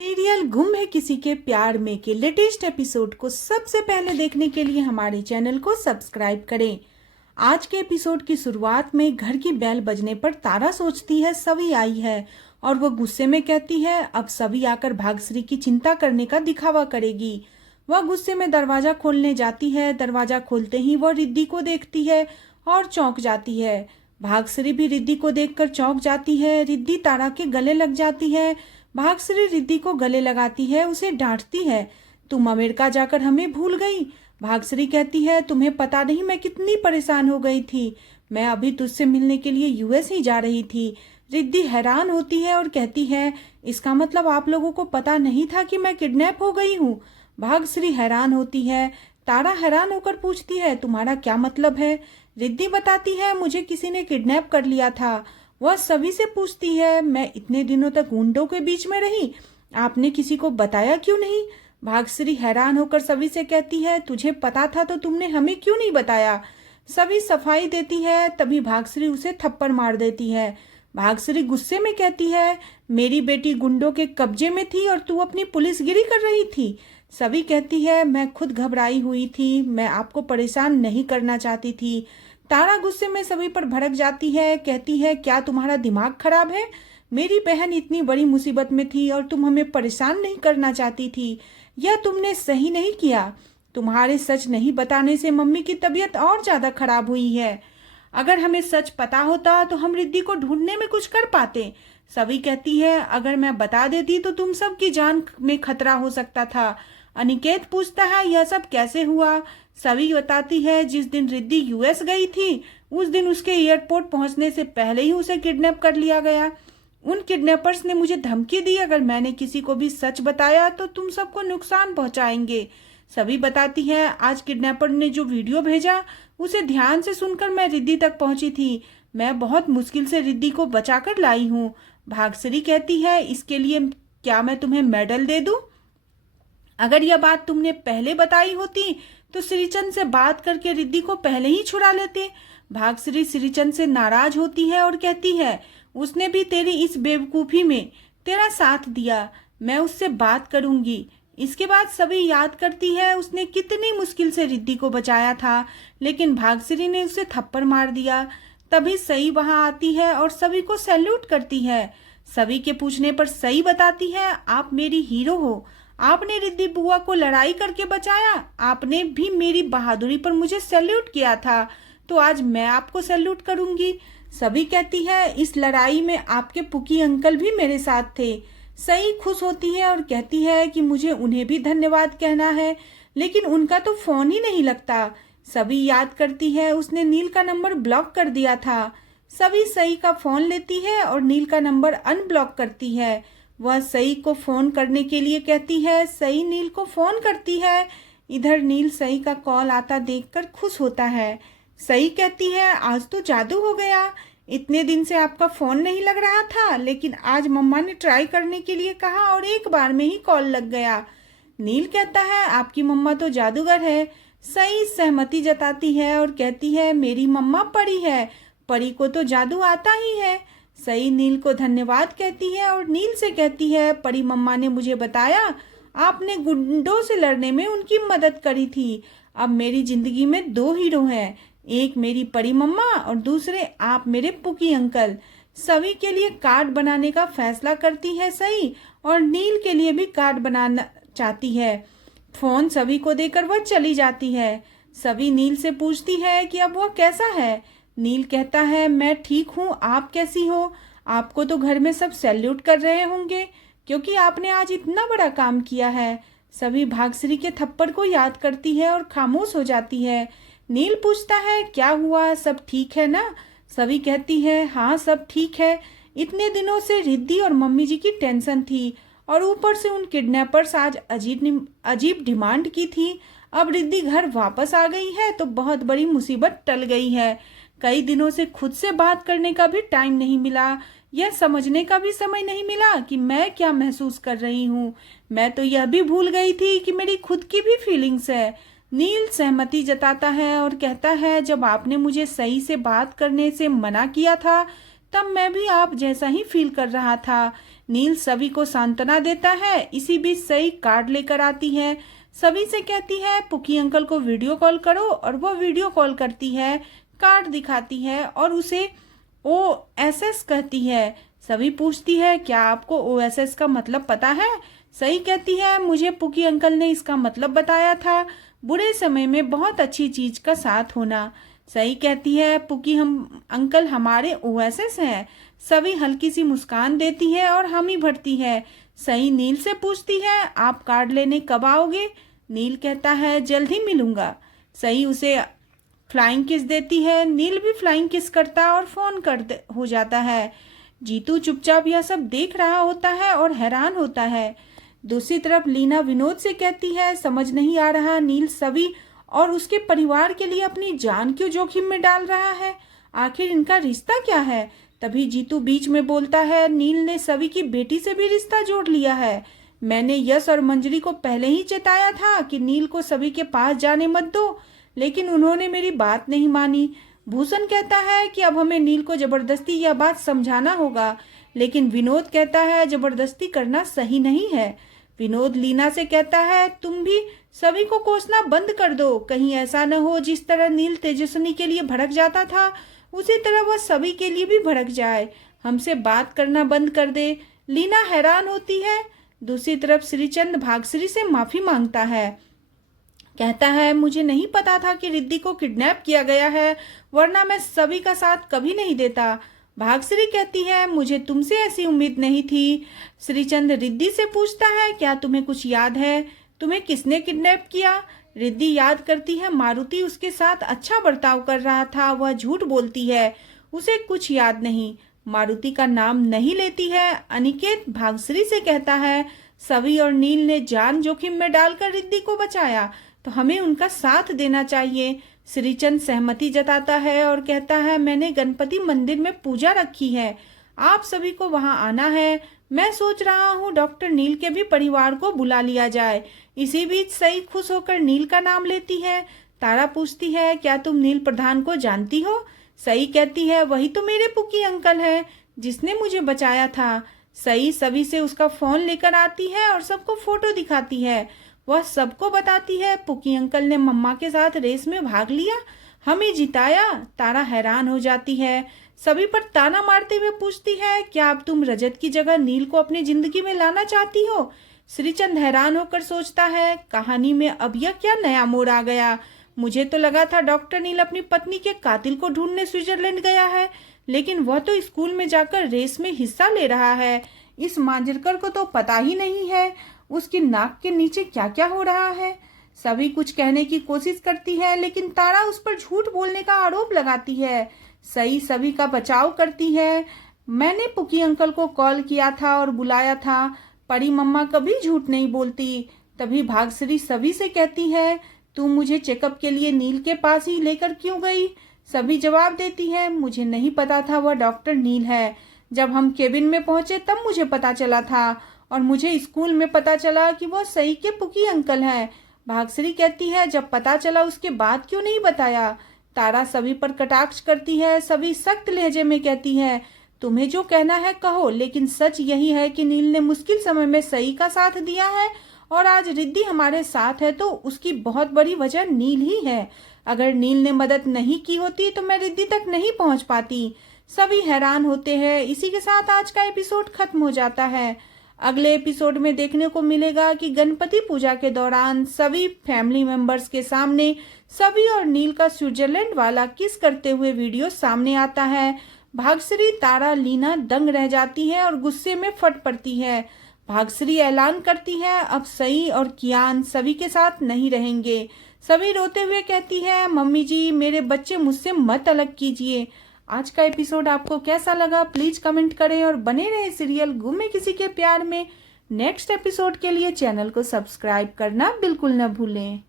Serial गुम है किसी के प्यार में के लेटेस्ट एपिसोड को सबसे पहले देखने के लिए हमारे चैनल को सब्सक्राइब करें। आज के एपिसोड की शुरुआत में घर की बेल बजने पर तारा सोचती है सवी आई है और वो गुस्से में कहती है अब सवी आकर भाग्यश्री की चिंता करने का दिखावा करेगी। वह गुस्से में दरवाजा खोलने जाती है। दरवाजा खोलते ही वह रिद्धि को देखती है और चौंक जाती है। भाग्यश्री भी रिद्धि को देखकर चौंक जाती है। रिद्धि तारा के गले लग जाती है। भाग्यश्री रिद्धि को गले लगाती है, उसे डांटती है, तुम अमेरिका जाकर हमें भूल गई। भाग्यश्री कहती है तुम्हें पता नहीं मैं कितनी परेशान हो गई थी, मैं अभी तुझसे मिलने के लिए यूएस ही जा रही थी। रिद्धि हैरान होती है और कहती है इसका मतलब आप लोगों को पता नहीं था कि मैं किडनैप हो गई हूँ। भाग्यश्री हैरान होती है। तारा हैरान होकर पूछती है तुम्हारा क्या मतलब है। रिद्धि बताती है मुझे किसी ने किडनैप कर लिया था। वह सभी से पूछती है मैं इतने दिनों तक गुंडों के बीच में रही, आपने किसी को बताया क्यों नहीं। भाग्यश्री हैरान होकर सभी से कहती है तुझे पता था तो तुमने हमें क्यों नहीं बताया। सभी सफाई देती है, तभी भाग्यश्री उसे थप्पड़ मार देती है। भाग्यश्री गुस्से में कहती है मेरी बेटी गुंडों के कब्जे में थी और तू अपनी पुलिसगिरी कर रही थी। सभी कहती है मैं खुद घबराई हुई थी, मैं आपको परेशान नहीं करना चाहती थी। तारा गुस्से में सभी पर भड़क जाती है, कहती है क्या तुम्हारा दिमाग खराब है, मेरी बहन इतनी बड़ी मुसीबत में थी और तुम हमें परेशान नहीं करना चाहती थी, यह तुमने सही नहीं किया। तुम्हारे सच नहीं बताने से मम्मी की तबीयत और ज्यादा खराब हुई है। अगर हमें सच पता होता तो हम रिद्धि को ढूंढने में कुछ कर पाते। सभी कहती है अगर मैं बता देती तो तुम सबकी जान में खतरा हो सकता था। अनिकेत पूछता है यह सब कैसे हुआ। सभी बताती है जिस दिन रिद्धि यूएस गई थी उस दिन उसके एयरपोर्ट पहुंचने से पहले ही उसे किडनैप कर लिया गया। उन किडनैपर्स ने मुझे धमकी दी अगर मैंने किसी को भी सच बताया तो तुम सबको नुकसान पहुंचाएंगे। सभी बताती है आज किडनैपर ने जो वीडियो भेजा उसे ध्यान से सुनकर मैं रिद्धि तक पहुंची थी, मैं बहुत मुश्किल से रिद्धि को बचाकर लाई हूँ। भाग्यश्री कहती है इसके लिए क्या मैं तुम्हें मेडल दे दूं। अगर यह बात तुमने पहले बताई होती तो श्रीचंद से बात करके रिद्धि को पहले ही छुड़ा लेते। भाग्यश्री श्रीचंद से नाराज होती है और कहती है उसने भी तेरी इस बेवकूफी में तेरा साथ दिया, मैं उससे बात करूंगी। इसके बाद सभी याद करती है उसने कितनी मुश्किल से रिद्धि को बचाया था, लेकिन भाग्यश्री ने उसे थप्पड़ मार दिया। तभी सई वहां आती है और सभी को सैल्यूट करती है। सभी के पूछने पर सई बताती है आप मेरी हीरो हो, आपने रिद्धि बुआ को लड़ाई करके बचाया, आपने भी मेरी बहादुरी पर मुझे सैल्यूट किया था, तो आज मैं आपको सैल्यूट करूंगी। सभी कहती है इस लड़ाई में आपके पुकी अंकल भी मेरे साथ थे। सही खुश होती है और कहती है कि मुझे उन्हें भी धन्यवाद कहना है, लेकिन उनका तो फोन ही नहीं लगता। सभी याद करती है उसने नील का नंबर ब्लॉक कर दिया था। सभी सई का फोन लेती है और नील का नंबर अनब्लॉक करती है। वह सई को फोन करने के लिए कहती है, सई नील को फोन करती है। इधर नील सई का कॉल आता देखकर खुश होता है। सई कहती है आज तो जादू हो गया, इतने दिन से आपका फोन नहीं लग रहा था, लेकिन आज मम्मा ने ट्राई करने के लिए कहा और एक बार में ही कॉल लग गया। नील कहता है आपकी मम्मा तो जादूगर है। सई सहमति जताती है और कहती है मेरी मम्मा परी है, परी को तो जादू आता ही है। सई नील को धन्यवाद कहती है और नील से कहती है परी मम्मा ने मुझे बताया आपने गुंडों से लड़ने में उनकी मदद करी थी। अब मेरी जिंदगी में दो हीरो हैं, एक मेरी परी मम्मा और दूसरे आप मेरे पुकी अंकल। सभी के लिए कार्ड बनाने का फैसला करती है सई और नील के लिए भी कार्ड बनाना चाहती है। फोन सभी को देकर वह चली जाती है। सभी नील से पूछती है कि अब वह कैसा है। नील कहता है मैं ठीक हूँ, आप कैसी हो। आपको तो घर में सब सैल्यूट कर रहे होंगे क्योंकि आपने आज इतना बड़ा काम किया है। सभी भाग्यश्री के थप्पड़ को याद करती है और खामोश हो जाती है। नील पूछता है क्या हुआ, सब ठीक है ना। सभी कहती है हाँ सब ठीक है, इतने दिनों से रिद्धि और मम्मी जी की टेंशन थी और ऊपर से उन किडनैपर्स आज अजीब डिमांड की थी। अब रिद्धि घर वापस आ गई है तो बहुत बड़ी मुसीबत टल गई है। कई दिनों से खुद से बात करने का भी टाइम नहीं मिला, यह समझने का भी समय नहीं मिला कि मैं क्या महसूस कर रही हूँ। मैं तो यह भी भूल गई थी कि मेरी खुद की भी फीलिंग्स है। नील सहमति जताता है और कहता है जब आपने मुझे सही से बात करने से मना किया था तब मैं भी आप जैसा ही फील कर रहा था। नील सभी को सांत्वना देता है। इसी बीच सई कार्ड लेकर आती है, सभी से कहती है पुकी अंकल को वीडियो कॉल करो, और वो वीडियो कॉल करती है, कार्ड दिखाती है और उसे OSS कहती है। सभी पूछती है क्या आपको OSS का मतलब पता है? सही कहती है मुझे पुकी अंकल ने इसका मतलब बताया था, बुरे समय में बहुत अच्छी चीज का साथ होना। सही कहती है पुकी हम अंकल हमारे OSS हैं। सभी हल्की सी मुस्कान देती है और हामी भरती है। सही नील से पूछती है आप कार्ड लेने कब आओगे? नील कहता है जल्द ही मिलूंगा। सही उसे फ्लाइंग किस देती है, नील भी फ्लाइंग किस करता और फोन हो जाता है। जीतू चुपचाप यह सब देख रहा होता है और हैरान होता है। दूसरी तरफ लीना विनोद से कहती है समझ नहीं आ रहा नील सभी और उसके परिवार के लिए अपनी जान क्यों जोखिम में डाल रहा है, आखिर इनका रिश्ता क्या है? तभी जीतू बीच में बोलता है नील ने सभी की बेटी से भी रिश्ता जोड़ लिया है। मैंने यश और मंजरी को पहले ही चेताया था कि नील को सभी के पास जाने मत दो, लेकिन उन्होंने मेरी बात नहीं मानी। भूषण कहता है कि अब हमें नील को जबरदस्ती यह बात समझाना होगा, लेकिन विनोद कहता है जबरदस्ती करना सही नहीं है। विनोद लीना से कहता है तुम भी सभी को कोसना बंद कर दो, कहीं ऐसा न हो जिस तरह नील तेजस्विनी के लिए भड़क जाता था उसी तरह वह सभी के लिए भी भड़क जाए, हमसे बात करना बंद कर दे। लीना हैरान होती है। दूसरी तरफ श्रीचंद भागश्री से माफी मांगता है, कहता है मुझे नहीं पता था कि रिद्धि को किडनैप किया गया है, वरना मैं सभी का साथ कभी नहीं देता। भागश्री कहती है मुझे तुमसे ऐसी उम्मीद नहीं थी। श्रीचंद रिद्धि से पूछता है क्या तुम्हें कुछ याद है, तुम्हें किसने किडनैप किया? रिद्धि याद करती है मारुति उसके साथ अच्छा बर्ताव कर रहा था, वह झूठ बोलती है, उसे कुछ याद नहीं। मारुति का नाम नहीं लेती है। अनिकेत भागश्री से कहता है सभी और नील ने जान जोखिम में डालकर रिद्धि को बचाया, तो हमें उनका साथ देना चाहिए। श्रीचंद सहमति जताता है और कहता है मैंने गणपति मंदिर में पूजा रखी है, आप सभी को वहां आना है। मैं सोच रहा हूँ डॉक्टर नील के भी परिवार को बुला लिया जाए। इसी बीच सई खुश होकर नील का नाम लेती है। तारा पूछती है क्या तुम नील प्रधान को जानती हो? सई कहती है वही तो मेरे पुकी अंकल है जिसने मुझे बचाया था। सई सभी से उसका फोन लेकर आती है और सबको फोटो दिखाती है। वह सबको बताती है पुकी अंकल ने मम्मा के साथ रेस में भाग लिया, हमें जिताया। तारा हैरान हो जाती है, सभी पर ताना मारते हुए पूछती है क्या अब तुम रजत की जगह नील को अपनी जिंदगी में लाना चाहती हो? श्रीचंद हैरान होकर सोचता है कहानी में अब यह क्या नया मोड़ आ गया। मुझे तो लगा था डॉक्टर नील अपनी पत्नी के कातिल को ढूंढने स्विट्जरलैंड गया है, लेकिन वह तो स्कूल में जाकर रेस में हिस्सा ले रहा है। इस मांजरकर को तो पता ही नहीं है उसकी नाक के नीचे क्या क्या हो रहा है। सभी कुछ कहने की कोशिश करती है, लेकिन तारा उस पर झूठ बोलने का आरोप लगाती है। सई सभी का बचाव करती है, मैंने पुकी अंकल को कॉल किया था और बुलाया था, परी मम्मा कभी झूठ नहीं बोलती। तभी भागश्री सभी से कहती है तू मुझे चेकअप के लिए नील के पास ही लेकर क्यों गई? सभी जवाब देती है मुझे नहीं पता था वह डॉक्टर नील है, जब हम केबिन में पहुंचे तब मुझे पता चला था, और मुझे स्कूल में पता चला कि वह सई के पुकी अंकल हैं। भागश्री कहती है जब पता चला उसके बाद क्यों नहीं बताया? तारा सभी पर कटाक्ष करती है। सभी सख्त लहजे में कहती है तुम्हें जो कहना है कहो, लेकिन सच यही है कि नील ने मुश्किल समय में सई का साथ दिया है, और आज रिद्धि हमारे साथ है तो उसकी बहुत बड़ी वजह नील ही है। अगर नील ने मदद नहीं की होती तो मैं रिद्धि तक नहीं पहुंच पाती। सभी हैरान होते हैं। इसी के साथ आज का एपिसोड खत्म हो जाता है। अगले एपिसोड में देखने को मिलेगा कि गणपति पूजा के दौरान सभी फैमिली मेंबर्स के सामने सभी और नील का स्विट्जरलैंड वाला किस करते हुए वीडियो सामने आता है। भागश्री, तारा, लीना दंग रह जाती है और गुस्से में फट पड़ती है। भागश्री ऐलान करती है अब सई और कियान सभी के साथ नहीं रहेंगे। सभी रोते हुए कहती है मम्मी जी मेरे बच्चे मुझसे मत अलग कीजिए। आज का एपिसोड आपको कैसा लगा प्लीज कमेंट करें और बने रहे सीरियल गुम है किसी के प्यार में। नेक्स्ट एपिसोड के लिए चैनल को सब्सक्राइब करना बिल्कुल न भूलें।